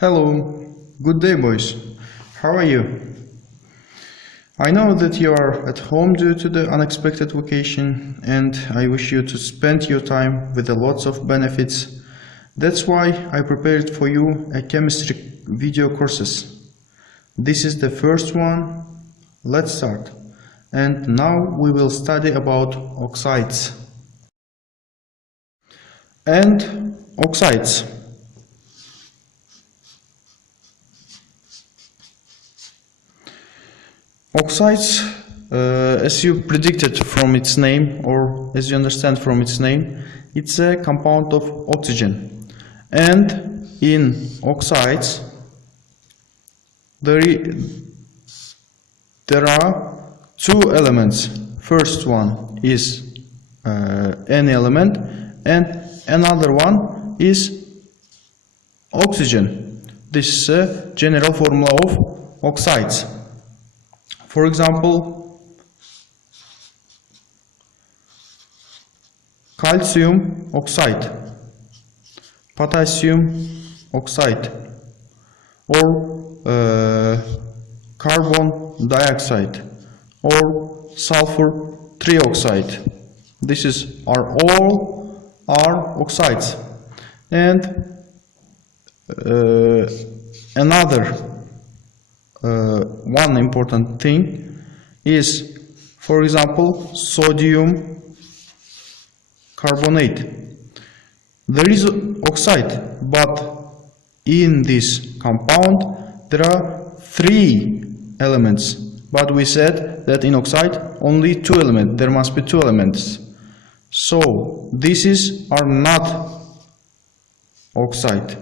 Hello, good day boys. How are you? I know that you are at home due to the unexpected vacation, and I wish you to spend your time with lots of benefits. That's why I prepared for you a chemistry video courses. This is the first one. Let's start. And now we will study about oxides. And oxides. Oxides, as you predicted from its name, or as you understand from its name, it's a compound of oxygen. And in oxides, there are two elements. First one is an element, and another one is oxygen. This is a general formula of oxides. For example, calcium oxide, potassium oxide, or carbon dioxide, or sulfur trioxide. This are all oxides. And another one important thing is, for example, sodium carbonate. There is oxide, but in this compound there are three elements. But we said that in oxide only two elements. There must be two elements. So these are not oxide.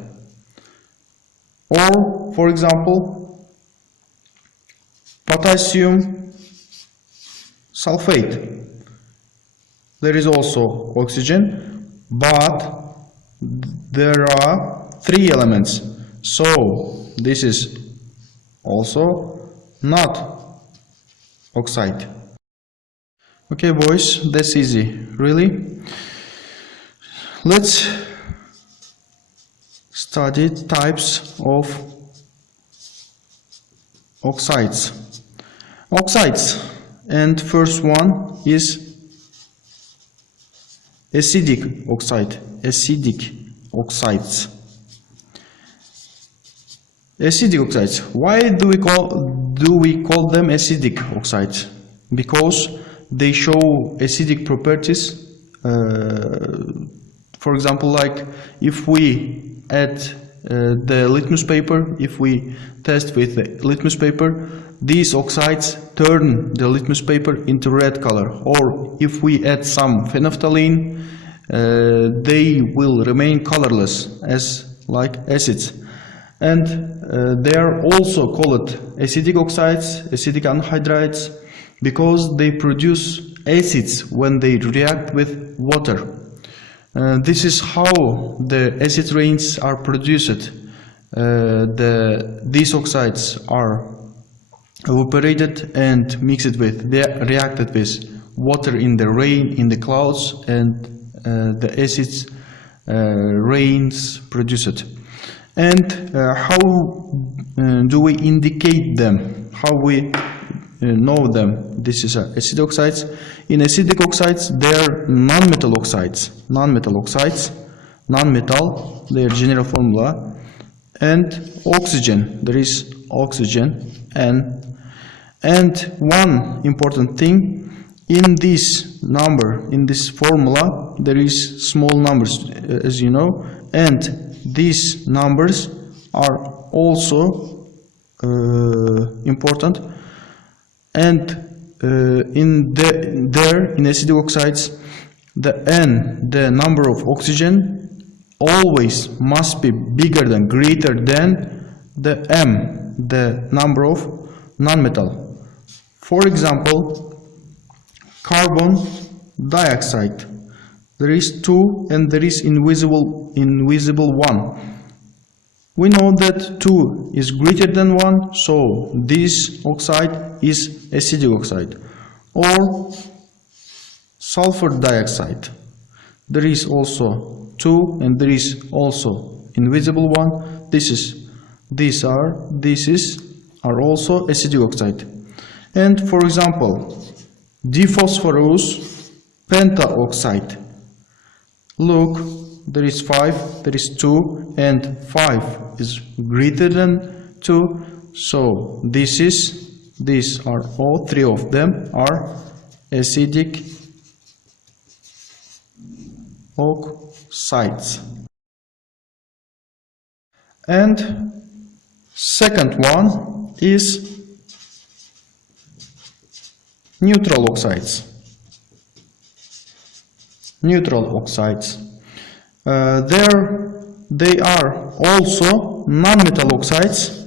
Or, for example, potassium sulfate. There is also oxygen, but there are three elements. So this is also not oxide. Okay boys, that's easy, really. Let's study types of oxides. Oxides, and first one is acidic oxide. Acidic oxides. Acidic oxides. Why do we call them acidic oxides? Because they show acidic properties. For example, like if we add the litmus paper, if we test with the litmus paper, these oxides turn the litmus paper into red color. Or if we add some phenolphthalein, they will remain colorless as like acids. And they are also called acidic oxides, acidic anhydrides, because they produce acids when they react with water. This is how the acid rains are produced. These oxides are evaporated and mixed with, they are reacted with water in the rain, in the clouds, and the acids rains produced. And how do we indicate them? How we know them? This is acidic oxides. In acidic oxides, they are non-metal oxides. Non-metal oxides, non-metal, their general formula, and oxygen. There is oxygen, and one important thing, in this number, in this formula, there is small numbers, as you know, and these numbers are also important. And in acidic oxides, the number of oxygen always must be greater than the M, the number of non-metal. For example, carbon dioxide. There is 2 and there is invisible 1. We know that 2 is greater than 1, so this oxide is acidic oxide. Or sulfur dioxide. There is also 2 and there is also invisible 1. This is these are also acidic oxide. And for example, diphosphorus pentaoxide. Look, there is 5, there is 2, and 5 is greater than 2. So these are all three of them are acidic oxides. And second one is neutral oxides. Neutral oxides. They are also non-metal oxides,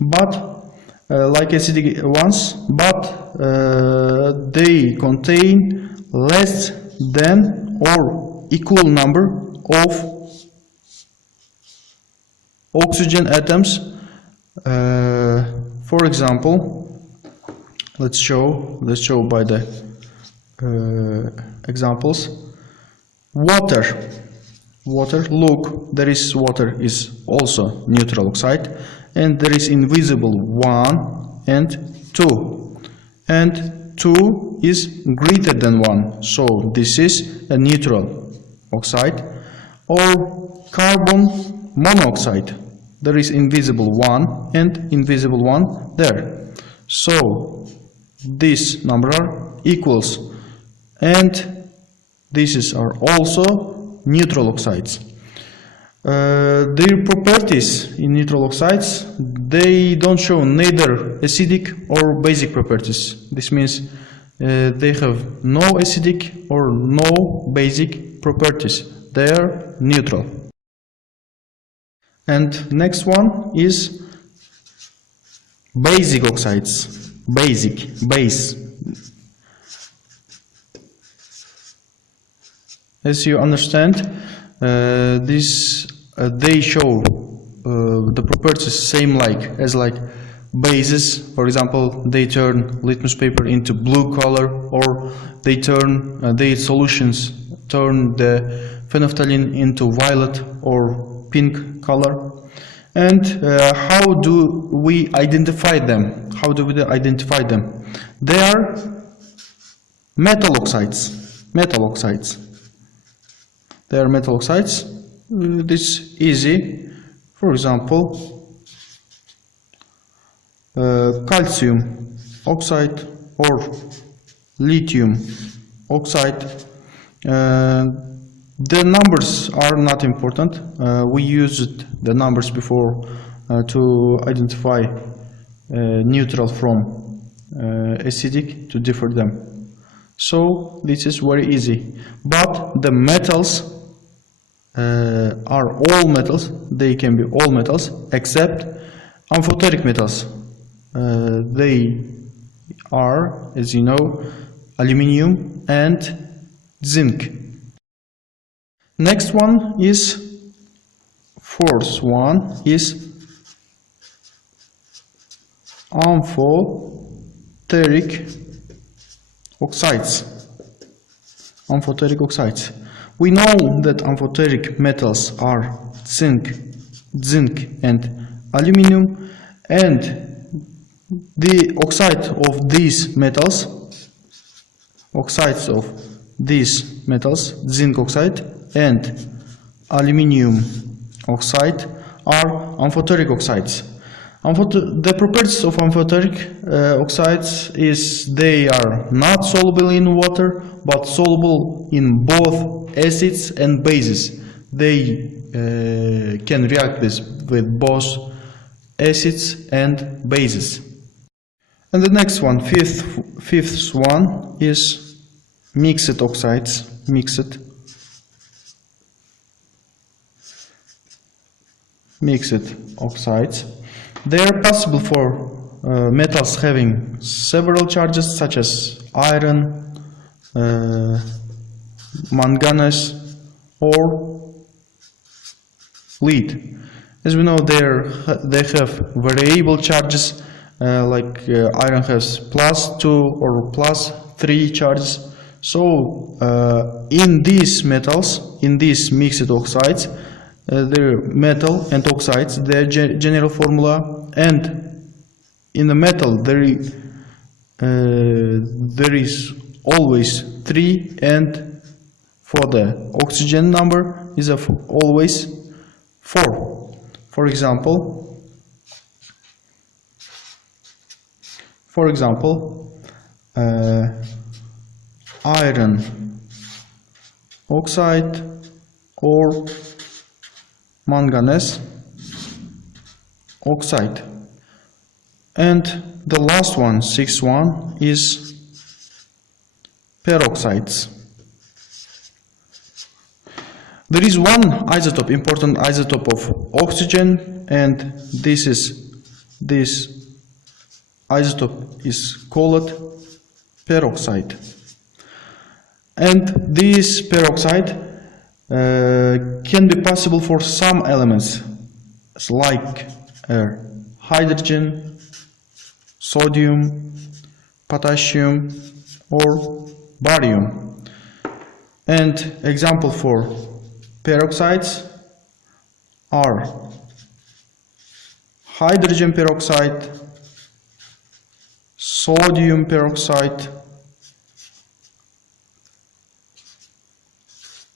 but like acidic ones, but they contain less than or equal number of oxygen atoms. For example, let's show by the examples. Water. Look, there is water is also neutral oxide, and there is invisible 1 and 2, and 2 is greater than 1, so this is a neutral oxide. Or carbon monoxide, there is invisible 1 and invisible 1 there, so this number are equals, and these are also neutral oxides. Their properties in neutral oxides, they don't show neither acidic or basic properties. This means they have no acidic or no basic properties. They are neutral. And next one is basic oxides. Base. As you understand, they show the properties same like bases. For example, they turn litmus paper into blue color, or they turn their solutions turn the phenolphthalein into violet or pink color. And how do we identify them? They are metal oxides. They are metal oxides. This is easy. For example, calcium oxide or lithium oxide. The numbers are not important. We used the numbers before to identify neutral from acidic to differ them. So this is very easy. But the metals are all metals. They can be all metals except amphoteric metals. They are, as you know, aluminium and zinc. Next one is, fourth one is amphoteric oxides. We know that amphoteric metals are zinc and aluminium, and the oxide of these metals, zinc oxide and aluminium oxide, are amphoteric oxides. The properties of amphoteric oxides is they are not soluble in water, but soluble in both acids and bases. They can react with both acids and bases. And the next one, fifth one, is mixed oxides. They are possible for metals having several charges, such as iron, manganese, or lead. As we know, they have variable charges, like iron has +2 or +3 charges. So in these metals, in these mixed oxides, the metal and oxides, their general formula, and in the metal there is always 3, and for the oxygen number is always 4. For example, iron oxide or manganese oxide. And the last one, 6th one, is peroxides. There is one isotope, important isotope of oxygen, and this isotope is called peroxide. And this peroxide can be possible for some elements like hydrogen, sodium, potassium, or barium. And example for peroxides are hydrogen peroxide, sodium peroxide,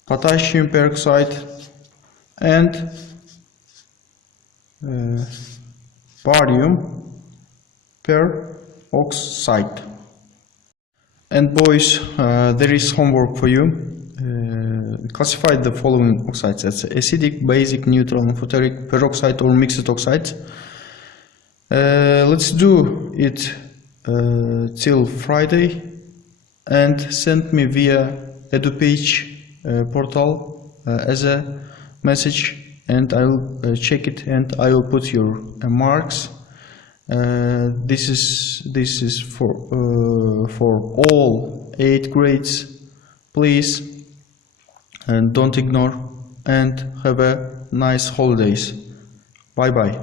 potassium peroxide, and barium peroxide. And boys, there is homework for you. Classify the following oxides as acidic, basic, neutral, amphoteric, peroxide, or mixed oxides. Let's do it till Friday, and send me via EduPage portal as a message, and I will check it, and I will put your marks. This is for all 8 grades. Please, and don't ignore, and have a nice holidays. Bye bye.